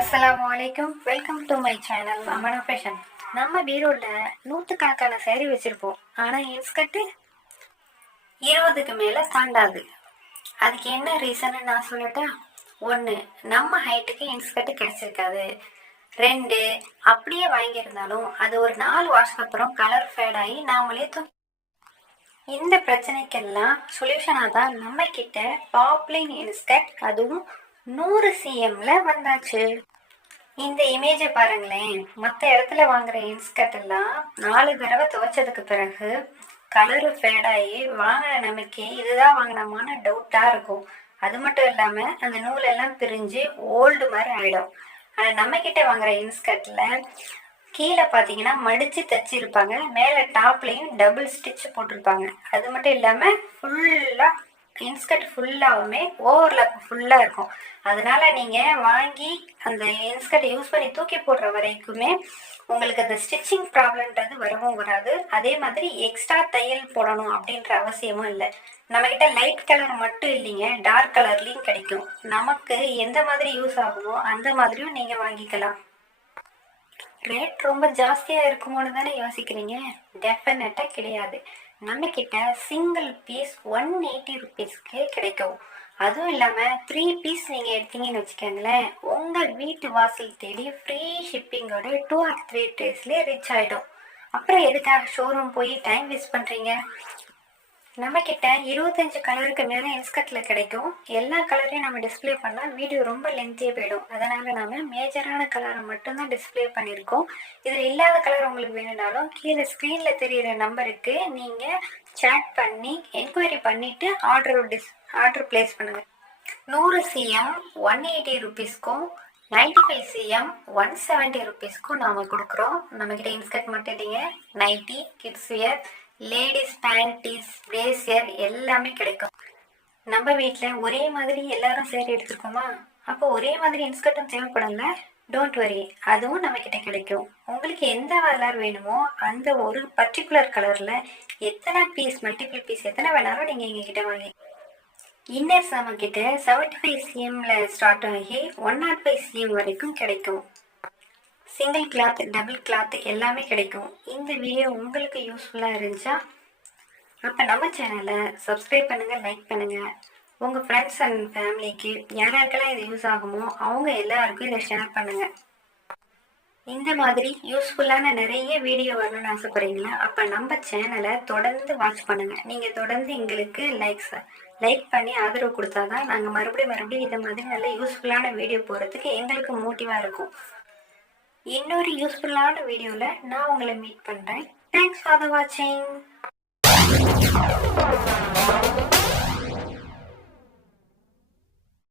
அஸ்ஸலாமுஅலைக்கும். Welcome to my channel Amana fashion. நம்ம பீரோவில் நூற்றுக்கணக்கான சேரீ வச்சுருப்போம். ஆனால் இன்ஸ்கர்ட்டு 20க்கு மேலே தாண்டாது. அதுக்கு என்ன ரீசன்னு நான் சொல்லட்டா? 1, நம்ம ஹைட்டுக்கு இன்ஸ்கர்ட்டு கிடச்சிருக்காது. 2, அப்படியே வாங்கியிருந்தாலும் அது ஒரு 4 வாஷ்க்கு அப்புறம் கலர் ஃபேட் ஆகி நாமளே இந்த பிரச்சனைக்கெல்லாம் சொல்யூஷனாக தான் நம்ம கிட்ட பாப்லைன் இன்ஸ்கர்ட், அதுவும் 100 cmல வந்தாச்சு. இந்த இமேஜை பாருங்களேன். மற்ற இடத்துல வாங்குற இன்ஸ்கர்ட் எல்லாம் 4 தடவை துவைச்சதுக்கு பிறகு கலரு ஃபேடாகி வாங்கின நமக்கே இதுதான் வாங்கினோமான டவுட்டாக இருக்கும். அது மட்டும் இல்லாமல் அந்த நூலெல்லாம் பிரிஞ்சு ஓல்டு மாதிரி ஆகிடும். ஆனால் நம்ம கிட்ட வாங்குற இன்ஸ்கர்ட்டில் கீழே பார்த்தீங்கன்னா மடித்து தைச்சிருப்பாங்க, மேலே டாப்லேயும் டபுள் ஸ்டிச் போட்டிருப்பாங்க. அது மட்டும் இல்லாமல் ஃபுல்லாக இன்ஸ்கர்ட் ஃபுல்லாகவுமே ஓவர்லாக் ஃபுல்லாக இருக்கும். அதனால நீங்கள் வாங்கி அந்த இன்ஸ்கர்ட்டை யூஸ் பண்ணி தூக்கி போடுற வரைக்குமே உங்களுக்கு அந்த ஸ்டிச்சிங் ப்ராப்ளம்ன்றது வரவும் வராது. அதே மாதிரி எக்ஸ்ட்ரா தையல் போடணும் அப்படின்ற அவசியமும் இல்லை. நம்மக்கிட்ட லைட் கலர் மட்டும் இல்லைங்க, டார்க் கலர்லேயும் கிடைக்கும். நமக்கு எந்த மாதிரி யூஸ் ஆகுமோ அந்த மாதிரியும் நீங்கள் வாங்கிக்கலாம். ரேட் ரொம்ப ஜாஸ்தியாக இருக்குமோன்னு தானே யோசிக்கிறீங்க? டெஃபினட்டாக கிடையாது. நம்ம கிட்ட சிங்கிள் பீஸ் 180 ருபீஸ்க்கு கிடைக்கும். அதுவும் இல்லாமல் 3 பீஸ் நீங்கள் எடுத்தீங்கன்னு வச்சுக்கோங்களேன், உங்கள் வீட்டு வாசல் தேடி ஃப்ரீ ஷிப்பிங்கோட 2 or 3 daysலேயே ரீச் ஆகிடும். அப்புறம் எதுக்காக ஷோரூம் போய் டைம் வேஸ்ட் பண்ணுறீங்க? நம்ம கிட்ட 25 கலருக்கு மேலே இன்ஸ்கர்ட்டில் கிடைக்கும். எல்லா கலரையும் நம்ம டிஸ்பிளே பண்ணால் வீடியோ ரொம்ப லென்த்தியாக போயிடும். அதனால் நம்ம மேஜரான கலரை மட்டும்தான் டிஸ்பிளே பண்ணியிருக்கோம். இதில் இல்லாத கலர் உங்களுக்கு வேணும்னாலும் கீழே ஸ்க்ரீனில் தெரிகிற நம்பருக்கு நீங்கள் சேட் பண்ணி என்கொயரி பண்ணிவிட்டு ஆர்டர் பிளேஸ் பண்ணுங்கள். 100 cm 180 ருபீஸ்க்கும் 95 cm 170 ருபீஸ்க்கும் நாம் கொடுக்குறோம். நம்மக்கிட்ட இன்ஸ்கர்ட் மட்டும் இல்லைங்க, nighty, kids wear, ladies panties, brassiere எல்லாமே கிடைக்கும். நம்ம வீட்டில் ஒரே மாதிரி எல்லாரும் சேரீ எடுத்துருக்கோமா, அப்போ ஒரே மாதிரி இன்ஸ்கர்ட்டும் தேவைப்படல. டோன்ட் வரி, அதுவும் நம்மக்கிட்ட கிடைக்கும். உங்களுக்கு எந்த கலர் வேணுமோ அந்த ஒரு பர்டிகுலர் கலரில் எத்தனை பீஸ், மல்டிபிள் பீஸ் எத்தனை வேணாலும் நீங்கள் எங்ககிட்ட வாங்கி. இன்னர்ஸ் நம்மக்கிட்ட 75 cmல ஸ்டார்ட் ஆகி 105 cm வரைக்கும் கிடைக்கும். சிங்கிள் கிளாத், டபுள் கிளாத் எல்லாமே கிடைக்கும். இந்த வீடியோ உங்களுக்கு யூஸ்ஃபுல்லாக இருந்துச்சா அப்போ நம்ம சேனலை சப்ஸ்கிரைப் பண்ணுங்கள், லைக் பண்ணுங்கள். உங்கள் ஃப்ரெண்ட்ஸ் அண்ட் ஃபேமிலிக்கு யாராருக்கெல்லாம் இது யூஸ் ஆகுமோ அவங்க எல்லாருக்கும் இதை ஷேர் பண்ணுங்கள். இந்த மாதிரி யூஸ்ஃபுல்லான நிறைய வீடியோ வரணும்னு ஆசைப்படுறீங்களா? அப்போ நம்ம சேனலை தொடர்ந்து வாட்ச் பண்ணுங்கள். நீங்கள் தொடர்ந்து எங்களுக்கு லைக் பண்ணி ஆதரவு கொடுத்தா தான் நாங்கள் மறுபடியும் இந்த மாதிரி நல்ல யூஸ்ஃபுல்லான வீடியோ போகிறதுக்கு எங்களுக்கு மோட்டிவாக இருக்கும். இன்னொரு யூஸ்ஃபுல்லான வீடியோவில் நான் உங்களை மீட் பண்ணுறேன். தேங்க்ஸ் ஃபார் வாட்சிங்.